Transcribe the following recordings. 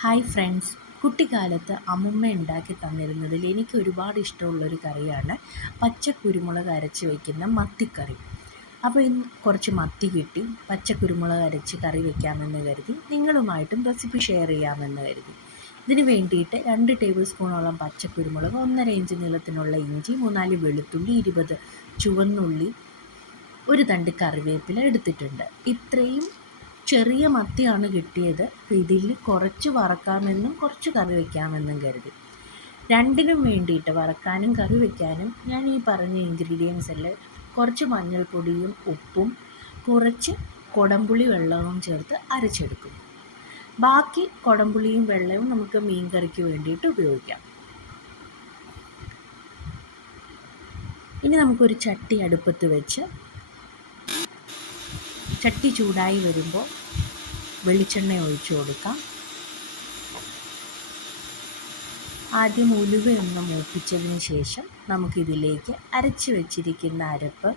Hi friends. കുട്ടിക്കാലത്ത് അമ്മുമ്മ ഉണ്ടാക്കി തന്നിരുന്നതിൽ എനിക്ക് ഒരുപാട് ഇഷ്ടമുള്ളൊരു കറിയാണ് പച്ച കുരുമുളക് അരച്ച് വയ്ക്കുന്ന മത്തിക്കറി. അപ്പോൾ ഇന്ന് കുറച്ച് മത്തി കിട്ടി. പച്ച കുരുമുളക് അരച്ച് കറി വയ്ക്കാമെന്ന് കരുതി നിങ്ങളുമായിട്ടും റെസിപ്പി ഷെയർ ചെയ്യാമെന്ന് കരുതി. ഇതിന് വേണ്ടിയിട്ട് രണ്ട് ടേബിൾ സ്പൂണോളം പച്ച കുരുമുളക് ഒന്നര ഇഞ്ച് നീളത്തിനുള്ള ഇഞ്ചി മൂന്നാൽ വെളുത്തുള്ളി ഇരുപത് ചുവന്നുള്ളി ഒരു തണ്ട് കറിവേപ്പില എടുത്തിട്ടുണ്ട്. ഇത്രയും ചെറിയ മത്തിയാണ് കിട്ടിയത്. ഇതിൽ കുറച്ച് വറക്കാമെന്നും കുറച്ച് കറി വയ്ക്കാമെന്നും കരുതി. രണ്ടിനും വേണ്ടിയിട്ട് വറക്കാനും കറി വയ്ക്കാനും ഞാൻ ഈ പറഞ്ഞ ഇൻഗ്രീഡിയൻസ് എല്ലാം കുറച്ച് മഞ്ഞൾപ്പൊടിയും ഉപ്പും കുറച്ച് കുടംപുളി വെള്ളവും ചേർത്ത് അരച്ചെടുക്കും. ബാക്കി കുടംപുളിയും വെള്ളവും നമുക്ക് മീൻ കറിക്ക് വേണ്ടിയിട്ട് ഉപയോഗിക്കാം. ഇനി നമുക്കൊരു ചട്ടി അടുപ്പത്ത് വെച്ച് ചട്ടി ചൂടായി വരുമ്പോൾ വെളിച്ചെണ്ണ ഒഴിച്ചു കൊടുക്കാം. ആദ്യം ഉലുവയൊന്ന് മൂപ്പിച്ചതിന് ശേഷം നമുക്കിതിലേക്ക് അരച്ച് വെച്ചിരിക്കുന്ന അരപ്പ്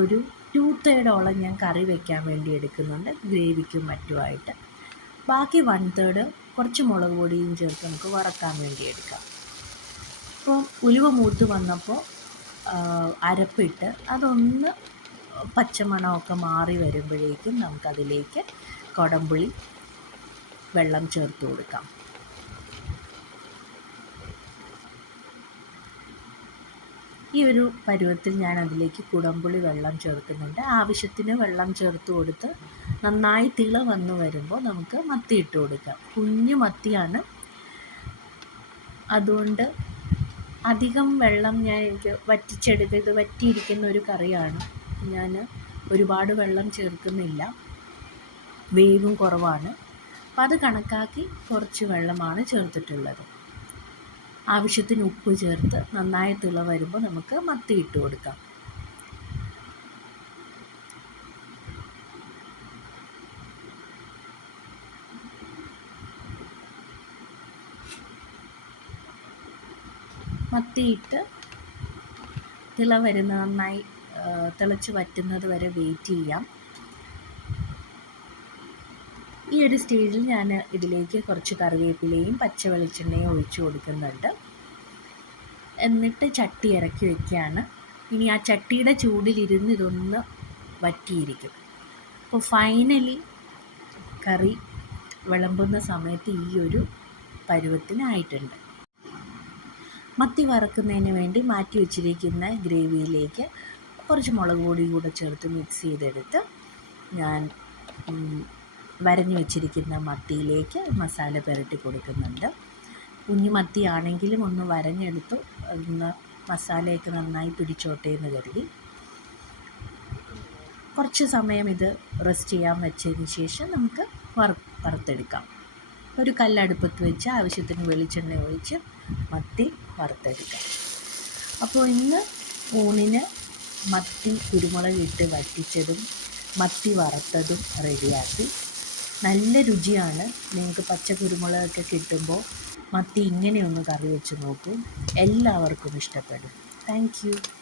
ഒരു ടു തേർഡോളം ഞാൻ കറി വയ്ക്കാൻ വേണ്ടി എടുക്കുന്നുണ്ട്. ഗ്രേവിക്കും മറ്റുമായിട്ട്. ബാക്കി വൺ തേർഡ് കുറച്ച് മുളക് പൊടിയും ചേർത്ത് നമുക്ക് വറക്കാൻ വേണ്ടി എടുക്കാം. അപ്പോൾ ഉലുവ മൂത്ത് വന്നപ്പോൾ അരപ്പിട്ട് അതൊന്ന് പച്ചമണമൊക്കെ മാറി വരുമ്പോഴേക്കും നമുക്കതിലേക്ക് കൊടമ്പുളി വെള്ളം ചേർത്ത് കൊടുക്കാം. ഈ ഒരു പരുവത്തിൽ ഞാൻ അതിലേക്ക് കുടമ്പുളി വെള്ളം ചേർക്കുന്നുണ്ട്. ആവശ്യത്തിന് വെള്ളം ചേർത്ത് കൊടുത്ത് നന്നായി തിള വന്നു വരുമ്പോൾ നമുക്ക് മത്തി ഇട്ട് കൊടുക്കാം. കുഞ്ഞു മത്തിയാണ്. അതുകൊണ്ട് അധികം വെള്ളം ഞാൻ എനിക്ക് വറ്റിച്ചെടുത്ത് ഇത് വറ്റിയിരിക്കുന്ന ഒരു കറിയാണ്. ഞാൻ ഒരുപാട് വെള്ളം ചേർക്കുന്നില്ല. വേവും കുറവാണ്. അപ്പം അത് കണക്കാക്കി കുറച്ച് വെള്ളമാണ് ചേർത്തിട്ടുള്ളത്. ആവശ്യത്തിന് ഉപ്പ് ചേർത്ത് നന്നായി തിള വരുമ്പോൾ നമുക്ക് മത്തി ഇട്ട് കൊടുക്കാം. മത്തിയിട്ട് തിള വരുന്ന നന്നായി തിളച്ച് വറ്റുന്നത് വരെ വെയിറ്റ് ചെയ്യാം. ഈ ഒരു സ്റ്റേജിൽ ഞാൻ ഇതിലേക്ക് കുറച്ച് കറിവേപ്പിലയും പച്ച വെളിച്ചെണ്ണയും ഒഴിച്ചു കൊടുക്കുന്നുണ്ട്. എന്നിട്ട് ചട്ടി ഇറക്കി വയ്ക്കുകയാണ് ഇനി ആ ചട്ടിയുടെ ചൂടിലിരുന്ന് ഇതൊന്ന് വറ്റിയിരിക്കും. അപ്പോൾ ഫൈനലി കറി വിളമ്പുന്ന സമയത്ത് ഈ ഒരു പരുവത്തിനായിട്ടുണ്ട് മത്തി വറക്കുന്നതിന് വേണ്ടി മാറ്റി വെച്ചിരിക്കുന്ന ഗ്രേവിയിലേക്ക് കുറച്ച് മുളക് പൊടി കൂടെ ചേർത്ത് മിക്സ് ചെയ്തെടുത്ത് ഞാൻ വരഞ്ഞു വെച്ചിരിക്കുന്ന മത്തിയിലേക്ക് മസാല പുരട്ടി കൊടുക്കുന്നുണ്ട്. കുഞ്ഞു മത്തി ആണെങ്കിലും ഒന്ന് വരഞ്ഞെടുത്തു. ഒന്ന് മസാലയൊക്കെ നന്നായി പിടിച്ചോട്ടെ എന്ന് കരുതി. കുറച്ച് സമയം ഇത് റെസ്റ്റ് ചെയ്യാൻ വെച്ചതിന് ശേഷം നമുക്ക് വറ വറുത്തെടുക്കാം. ഒരു കല്ലടുപ്പത്ത് വെച്ച് ആവശ്യത്തിന് വെളിച്ചെണ്ണ ഒഴിച്ച് മത്തി വറുത്തെടുക്കാം. അപ്പോൾ ഇന്ന് ഊണിന് മത്തി കുരുമുളക് ഇട്ട് വറ്റിച്ചതും മത്തി വറുത്തതും റെഡിയാക്കി. നല്ല രുചിയാണ്. നിങ്ങൾക്ക് പച്ച കുരുമുളകൊക്കെ കിട്ടുമ്പോൾ മത്തി ഇങ്ങനെയൊന്ന് കറി വെച്ച് നോക്കൂ. എല്ലാവർക്കും ഇഷ്ടപ്പെടും. താങ്ക്